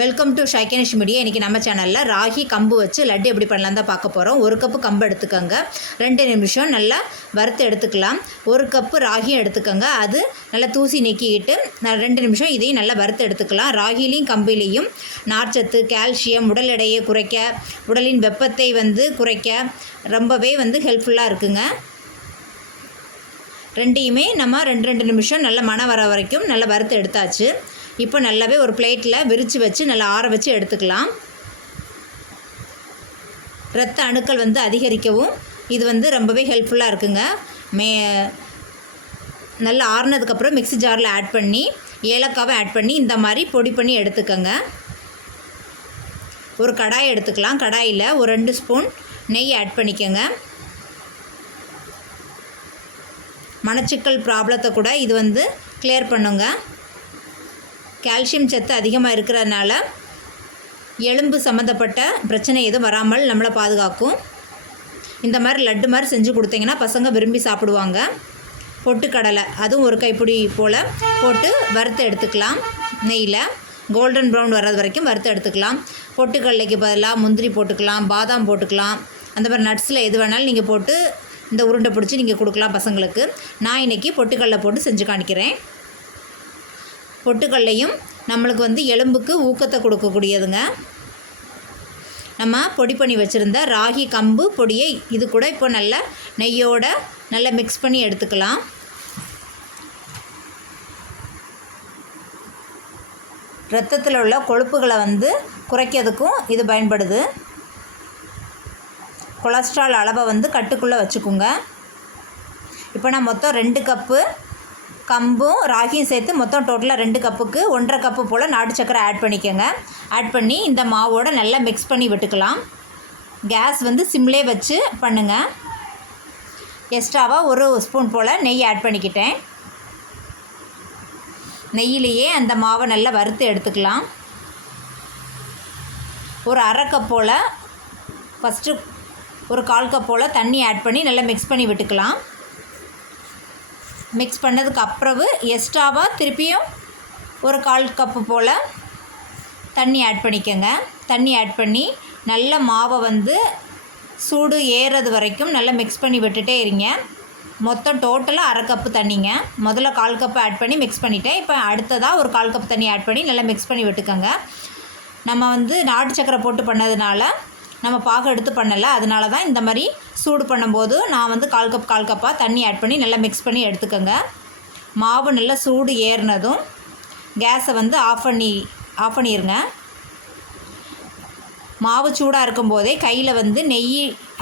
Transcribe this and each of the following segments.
Welcome to ஷைகேனிஷ் media இன்றைக்கி நம்ம சேனலில் ராகி கம்பு வச்சு லட்டு எப்படி பண்ணலாம் தான் பார்க்க போகிறோம் ஒரு கப்பு கம்பு எடுத்துக்கோங்க. ரெண்டு நிமிஷம் நல்லா வறுத்து எடுத்துக்கலாம். ஒரு கப்பு ராகியும் எடுத்துக்கோங்க. அது நல்லா தூசி நீக்கிக்கிட்டு நான் ரெண்டு நிமிஷம் இதையும் நல்லா வறுத்து எடுத்துக்கலாம். ராகிலையும் கம்பிலையும் நார்ச்சத்து கால்சியம் உடல் எடையை குறைக்க உடலின் வெப்பத்தை வந்து குறைக்க ரொம்பவே வந்து ஹெல்ப்ஃபுல்லாக இருக்குங்க. ரெண்டையுமே நம்ம ரெண்டு ரெண்டு நிமிஷம் நல்லா மன வர வரைக்கும் நல்லா வறுத்து எடுத்தாச்சு. இப்போ நல்லாவே ஒரு பிளேட்டில் விரித்து வச்சு நல்லா ஆற வச்சு எடுத்துக்கலாம். இரத்த அணுக்கள் வந்து அதிகரிக்கவும் இது வந்து ரொம்பவே ஹெல்ப்ஃபுல்லாக இருக்குங்க. மே நல்லா ஆறுனதுக்கப்புறம் மிக்ஸி ஜாரில் ஆட் பண்ணி ஏலக்காவை ஆட் பண்ணி இந்த மாதிரி பொடி பண்ணி எடுத்துக்கோங்க. ஒரு கடாய் எடுத்துக்கலாம். கடாயில் ஒரு ரெண்டு ஸ்பூன் நெய் ஆட் பண்ணிக்கோங்க. மணச்சிக்கல் ப்ராப்ளத்தை கூட இது வந்து கிளியர் பண்ணுங்க. கால்சியம் சத்து அதிகமாக இருக்கிறதுனால எலும்பு சம்மந்தப்பட்ட பிரச்சனை எதுவும் வராமல் நம்மளை பாதுகாக்கும். இந்த மாதிரி லட்டு மாதிரி செஞ்சு கொடுத்தீங்கன்னா பசங்க விரும்பி சாப்பிடுவாங்க. பொட்டுக்கடலை அதுவும் ஒரு கைப்பிடி போல் போட்டு வறுத்து எடுத்துக்கலாம். நெய்யில் கோல்டன் ப்ரௌன் வர்றது வரைக்கும் வறுத்து எடுத்துக்கலாம். பொட்டுக்கடலைக்கு பதிலாக முந்திரி போட்டுக்கலாம் பாதாம் போட்டுக்கலாம். அந்த மாதிரி நட்ஸில் எது வேணாலும் நீங்கள் போட்டு இந்த உருண்டை பிடிச்சி நீங்கள் கொடுக்கலாம் பசங்களுக்கு. நான் இன்றைக்கி பொட்டுக்கடலை போட்டு செஞ்சு காணிக்கிறேன் பொட்டுக்கடலையும் நம்மளுக்கு வந்து எலும்புக்கு ஊக்கத்தை கொடுக்கக்கூடியதுங்க. நம்ம பொடி பண்ணி வச்சுருந்த ராகி கம்பு பொடியை இது கூட இப்போ நல்ல நெய்யோட நல்லா மிக்ஸ் பண்ணி எடுத்துக்கலாம். ரத்தத்தில் உள்ள கொழுப்புகளை வந்து குறைக்கிறதுக்கும் இது பயன்படுது. கொலஸ்ட்ரால் அளவை வந்து கட்டுக்குள்ளே வச்சுக்கோங்க. இப்போ நான் மொத்தம் ரெண்டு கப்பு கம்பும் ராகியும் சேர்த்து மொத்தம் டோட்டலாக ரெண்டு கப்புக்கு ஒன்றரை கப்பு போல் நாட்டு சக்கரை ஆட் பண்ணிக்கோங்க. ஆட் பண்ணி இந்த மாவோட நல்லா மிக்ஸ் பண்ணி விட்டுக்கலாம். கேஸ் வந்து சிம்லே வச்சு பண்ணுங்கள் எக்ஸ்ட்ராவாக ஒரு ஸ்பூன் போல் நெய் ஆட் பண்ணிக்கிட்டேன். நெய்யிலேயே அந்த மாவை நல்லா வறுத்து எடுத்துக்கலாம். ஒரு அரை கப் போல் ஃபஸ்ட்டு ஒரு கால் கப் போல் தண்ணி ஆட் பண்ணி நல்லா மிக்ஸ் பண்ணி விட்டுக்கலாம். மிக்ஸ் பண்ணதுக்கு அப்புறவு எக்ஸ்ட்ராவாக திருப்பியும் ஒரு கால் கப்பு போல் தண்ணி ஆட் பண்ணிக்கோங்க. தண்ணி ஆட் பண்ணி நல்ல மாவை வந்து சூடு ஏறுறது வரைக்கும் நல்லா மிக்ஸ் பண்ணி விட்டுட்டே இருங்க. மொத்தம் டோட்டலாக அரை கப்பு தண்ணிங்க. முதல்ல கால் கப்பு ஆட் பண்ணி மிக்ஸ் பண்ணிவிட்டேன் இப்போ அடுத்ததாக ஒரு கால் கப் தண்ணி ஆட் பண்ணி நல்லா மிக்ஸ் பண்ணி விட்டுக்கோங்க. நம்ம வந்து நாட்டு சக்கரை போட்டு பண்ணதுனால நம்ம பாகு எடுத்து பண்ணலை அதனால தான் இந்த மாதிரி சூடு பண்ணும்போது நான் வந்து கால் கப் கால் கப்பாக தண்ணி ஆட் பண்ணி நல்லா மிக்ஸ் பண்ணி எடுத்துக்கோங்க. மாவு நல்லா சூடு ஏறினதும் கேஸை வந்து ஆஃப் பண்ணி ஆஃப் பண்ணிடுங்க மாவு சூடாக இருக்கும்போதே கையில் வந்து நெய்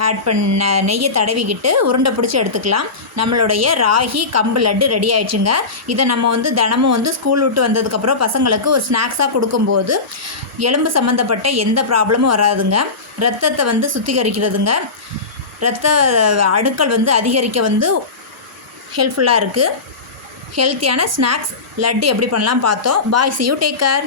ஆட் பண்ண நெய்யை தடவிக்கிட்டு உருண்டை பிடிச்சி எடுத்துக்கலாம். நம்மளுடைய ராகி கம்பு லட்டு ரெடி ஆயிடுச்சுங்க. இதை நம்ம வந்து தினமும் வந்து ஸ்கூல் விட்டு வந்ததுக்கப்புறம் பசங்களுக்கு ஒரு ஸ்நாக்ஸாக கொடுக்கும்போது எலும்பு சம்மந்தப்பட்ட எந்த ப்ராப்ளமும் வராதுங்க. ரத்தத்தை வந்து சுத்திகரிக்கிறதுங்க. ரத்த அணுக்கள் வந்து அதிகரிக்க வந்து ஹெல்ப்ஃபுல்லாக இருக்குது ஹெல்த்தியான ஸ்நாக்ஸ் லட்டு எப்படி பண்ணலாம் பார்த்தோம். Bye see you take care